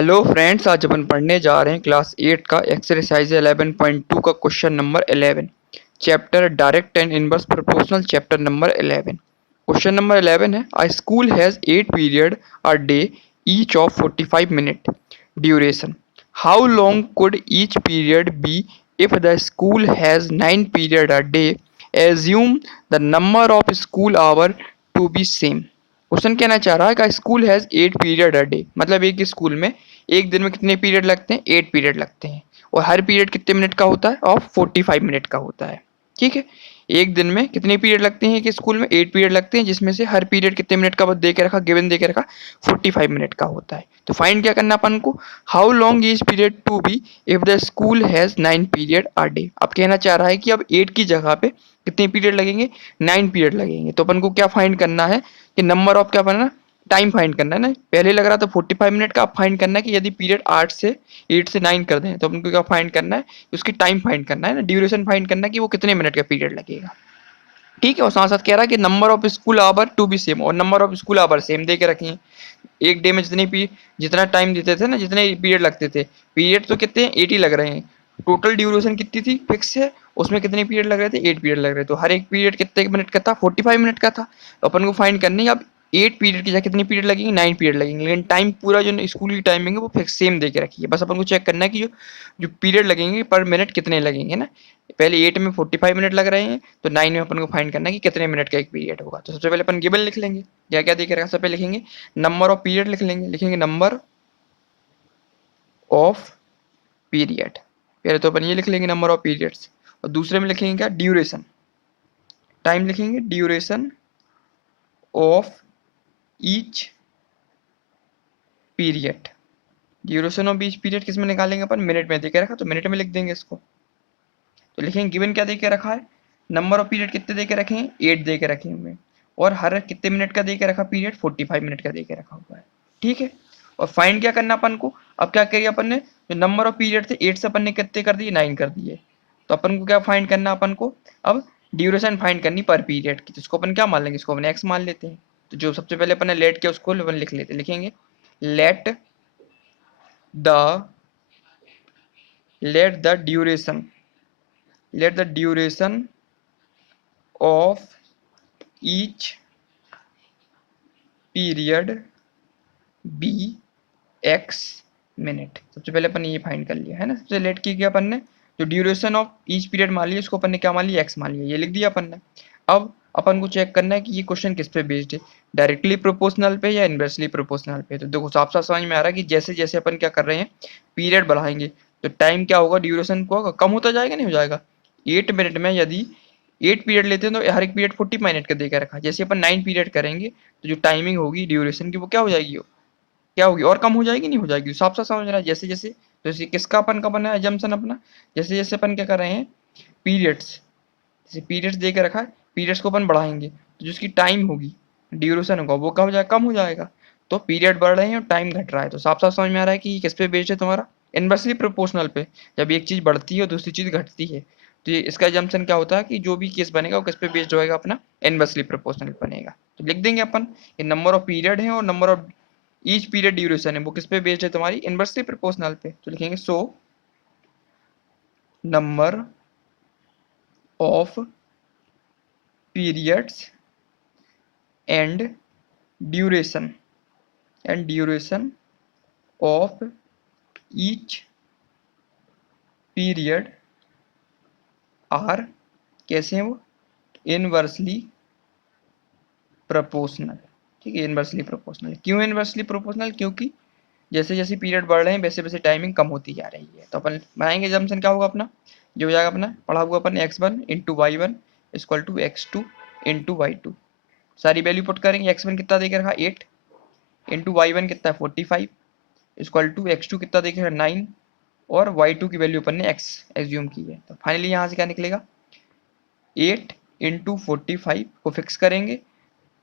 Hello friends, आज अपन पढ़ने जा रहे हैं क्लास 8 का एक्सरसाइज 11.2 का question number 11, chapter direct and inverse proportional, chapter number 11। Question number 11 है, a school has 8 period a day each of 45 minute duration. How long could each period be if the school has 9 period a day? Assume the number of school hour to be same. Question कहना चाह रहा है कि school has 8 period a day, मतलब एक school में एक दिन में कितने पीरियड लगते हैं? 8 पीरियड लगते हैं। और हर पीरियड कितने मिनट का होता है? ऑफ 45 मिनट का होता है। ठीक है, एक दिन में कितने पीरियड लगते हैं? कि स्कूल में 8 पीरियड लगते हैं, जिसमें से हर पीरियड कितने मिनट का दे के रखा, गिवन दे के रखा 45 मिनट का होता है। तो फाइंड क्या करना अपन को? How long is period to be if the school has 9 period a day. अब कहना चाह रहा है कि अब 8 की जगह पे कितने पीरियड लगेंगे? 9 पीरियड लगेंगे। तो अपन को क्या फाइंड करना है कि नंबर ऑफ क्या बनना, टाइम फाइंड करना है ना। पहले लग रहा था 45 मिनट का, अब फाइंड करना है कि यदि पीरियड 8 से 9 कर दें तो अपन को क्या फाइंड करना है? उसकी टाइम फाइंड करना है ना, ड्यूरेशन फाइंड करना है कि वो कितने मिनट का पीरियड लगेगा। ठीक है, और साथ साथ कह रहा है कि number of school hour to be same, और number of school hour same दे के रखिए। एक डे में जितना टाइम देते थे ना, जितने पीरियड लगते थे, पीरियड तो कितने 80 लग रहे हैं। टोटल ड्यूरेशन कितनी थी? फिक्स है। उसमें कितने पीरियड लग रहे थे? 8 पीरियड लग रहे थे। तो हर एक पीरियड कितने मिनट का था? 45 मिनट का था। तो अपन को फाइंड करनी है अब 8 पीरियड की जगह कितनी पीरियड लगेंगे? 9 पीरियड लगेंगे। लेकिन टाइम पूरा जो स्कूल की टाइमिंग है वो फिक्स सेम दे के रखी है। बस अपन को चेक करना है कि जो जो पीरियड लगेंगे पर मिनट कितने लगेंगे ना। पहले 8 में 45 मिनट लग रहे हैं, तो 9 में अपन को फाइंड करना है कि कितने मिनट का एक पीरियड होगा। तो सबसे पहले अपन गिवन लिख लेंगे। क्या क्या देख रखा, सबसे पहले लिखेंगे नंबर ऑफ पीरियड, लिखेंगे नंबर ऑफ पीरियड। पहले तो अपन ये लिख लेंगे नंबर ऑफ पीरियड्स, और दूसरे में लिखेंगे क्या? ड्यूरेशन। टाइम लिखेंगे duration of each period. Duration of each period किस में निकालेंगे अपन? मिनट में देके रखा तो मिनट में लिख देंगे इसको। तो लिखेंगे गिवन क्या देके रखा है? नंबर ऑफ पीरियड कितने देके रखे हैं? 8 देके रखे हुए हैं। और हर कितने मिनट का देके रखा पीरियड? 45 मिनट का देके रखा हुआ है। ठीक है, और फाइंड क्या करना अपन को? अब क्या करिए अपन ने, जो नंबर ऑफ पीरियड थे 8 से अपन ने कितने कर दिए? 9 कर दिए। तो अपन को क्या फाइंड करना अपन को? अब ड्यूरेशन फाइंड करनी पर पीरियड की। तो इसको अपन क्या मान लेंगे? इसको अपन एक्स मान लेते हैं। तो जो सबसे पहले अपन ने लेट किया उसको अपन लिख लेते, लिखेंगे let the let the duration let the duration of each period be x minute. सबसे पहले अपन ने ये फाइंड कर लिया है ना, सबसे लेट की गया अपन ने, जो ड्यूरेशन ऑफ ईच पीरियड मान लिया उसको अपन ने क्या मान लिया? एक्स मान लिया, ये लिख दिया अपन ने। अब अपन को चेक करना है कि ये क्वेश्चन किस पे बेस्ड है, डायरेक्टली प्रोपोर्शनल पे या इनवर्सली प्रोपोर्शनल पे। तो देखो साफ साफ समझ में आ रहा है कि जैसे जैसे अपन क्या कर रहे हैं, पीरियड बढ़ाएंगे तो टाइम क्या होगा? ड्यूरेशन को कम होता जाएगा, नहीं हो जाएगा? 8 मिनट में यदि 8 पीरियड लेते हैं तो हर एक पीरियड 40 मिनट का देकर रखा। जैसे अपन 9 पीरियड करेंगे तो जो टाइमिंग होगी ड्यूरेशन की वो क्या हो जाएगी? क्या होगी? और कम हो जाएगी, नहीं हो जाएगी? साफ साफ समझ रहा है। जैसे जैसे तो जैसे किसका अपन का बना है जम्पशन अपना, जैसे जैसे अपन क्या कर रहे हैं, पीरियड्स, जैसे पीरियड्स दे के रखा है, पीरियड्स को अपन बढ़ाएंगे तो जो उसकी टाइम होगी, ड्यूरेशन होगा, वो क्या हो जाएगा? कम हो जाएगा। तो पीरियड बढ़ रहे हैं और टाइम घट रहा है। तो साफ साफ समझ में आ रहा है कि किस पे बेस्ड है तुम्हारा? इनवर्सली प्रोपोर्शनल पे। जब एक चीज बढ़ती है और दूसरी चीज घटती है तो ये इसका जम्पशन क्या होता है कि जो भी केस बनेगा वो किस पे बेस्ड होएगा? अपना इनवर्सली प्रोपोर्शनल बनेगा। तो लिख देंगे अपन ये नंबर ऑफ पीरियड है और number of each period duration है वो किस पे बेस्ड है? तुम्हारी इनवर्सली प्रोपोर्शनल पे। तो लिखेंगे so number of periods and duration of each period are, कैसे हैं वो? Inversely proportional. ठीक है, इनवर्सली प्रोपोर्शनल। क्यों इनवर्सली प्रोपोर्शनल? क्योंकि जैसे जैसे पीरियड बढ़ रहे हैं वैसे वैसे टाइमिंग कम होती जा रही है। तो अपन बनाएंगे जम्पशन, क्या होगा अपना? जो हो जाएगा अपना पढ़ा हुआ अपन x1 into y one equal to x2 into y two. सारी वैल्यू पुट करेंगे। x1 कितना देके रखा? 8 इंटू वाई वन कितना है? 45 इक्वल टू x2 कितना देखे रखा? 9, और y2 की वैल्यू अपन ने x एज्यूम की है। तो फाइनली यहाँ से क्या निकलेगा? 8 इंटू 45 को फिक्स करेंगे,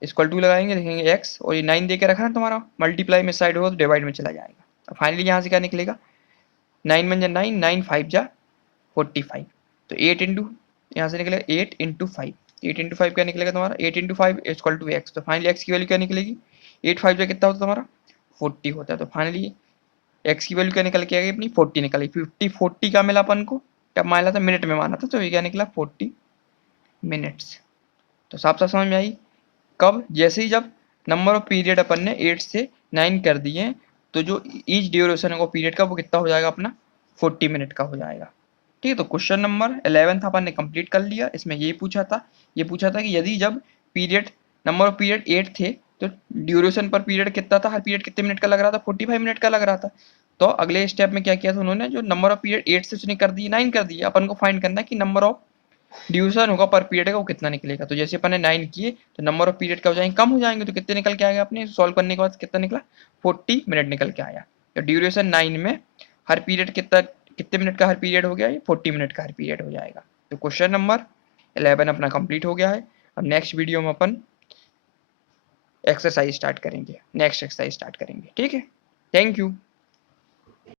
इक्वल टू लगाएंगे, लिखेंगे x, और ये 9 दे के रखा ना तुम्हारा, मल्टीप्लाई में साइड होगा तो डिवाइड में चला जाएगा। तो फाइनली यहाँ से क्या निकलेगा? 9 वन जा 9, 9 5 जा 45। तो 8 इंटू, यहाँ से निकलेगा 8 इंटू 5, 8 इंटू 5 क्या निकलेगा तुम्हारा? 8 इंटू 5 इक्वल टू एक्स। तो फाइनली एक्स की वैल्यू क्या निकलेगी? 8 5 जा कितना होता है तुम्हारा? 40 होता है। तो फाइनली एक्स की वैल्यू क्या निकल के आ गई अपनी 40 निकल गई। 40 का मिला अपन को, कब माना था, मिनट में माना था, तो ये क्या निकला 40 मिनट्स। तो साफ साफ समझ में आई। कब, जैसे ही जब नंबर ऑफ पीरियड अपन ने 8 से 9 कर दिए, तो जो ईच ड्यूरेशन है वो पीरियड का वो कितना हो जाएगा अपना 40 मिनट का हो जाएगा। ठीक है, तो क्वेश्चन नंबर 11 था अपन ने कंप्लीट कर लिया। इसमें ये पूछा था, कि यदि जब पीरियड नंबर ऑफ पीरियड 8 थे तो ड्यूरेशन पर पीरियड कितना था, हर पीरियड कितने मिनट का लग रहा था, 45 मिनट का लग रहा था। तो अगले स्टेप में क्या किया था उन्होंने, जो नंबर ऑफ पीरियड 8 से उसने कर दिए 9 कर दिए, अपन को फाइंड करना है कि नंबर ऑफ ड्यूरेशन होगा पर पीरियड का वो कितना निकलेगा। तो जैसे अपन ने 9 किए तो नंबर ऑफ पीरियड का हो जाएंगे, कम हो जाएंगे, तो कितने निकल के आएगा अपने सॉल्व करने के बाद कितना निकला 40 मिनट निकल के आया। तो ड्यूरेशन 9 में हर पीरियड कितना, कितने मिनट का हर पीरियड हो गया, ये 40 मिनट का हर पीरियड हो जाएगा। तो क्वेश्चन नंबर 11 अपना कंप्लीट हो गया है। अब नेक्स्ट वीडियो में अपन एक्सरसाइज स्टार्ट करेंगे, नेक्स्ट एक्सरसाइज स्टार्ट करेंगे। ठीक है, थैंक यू।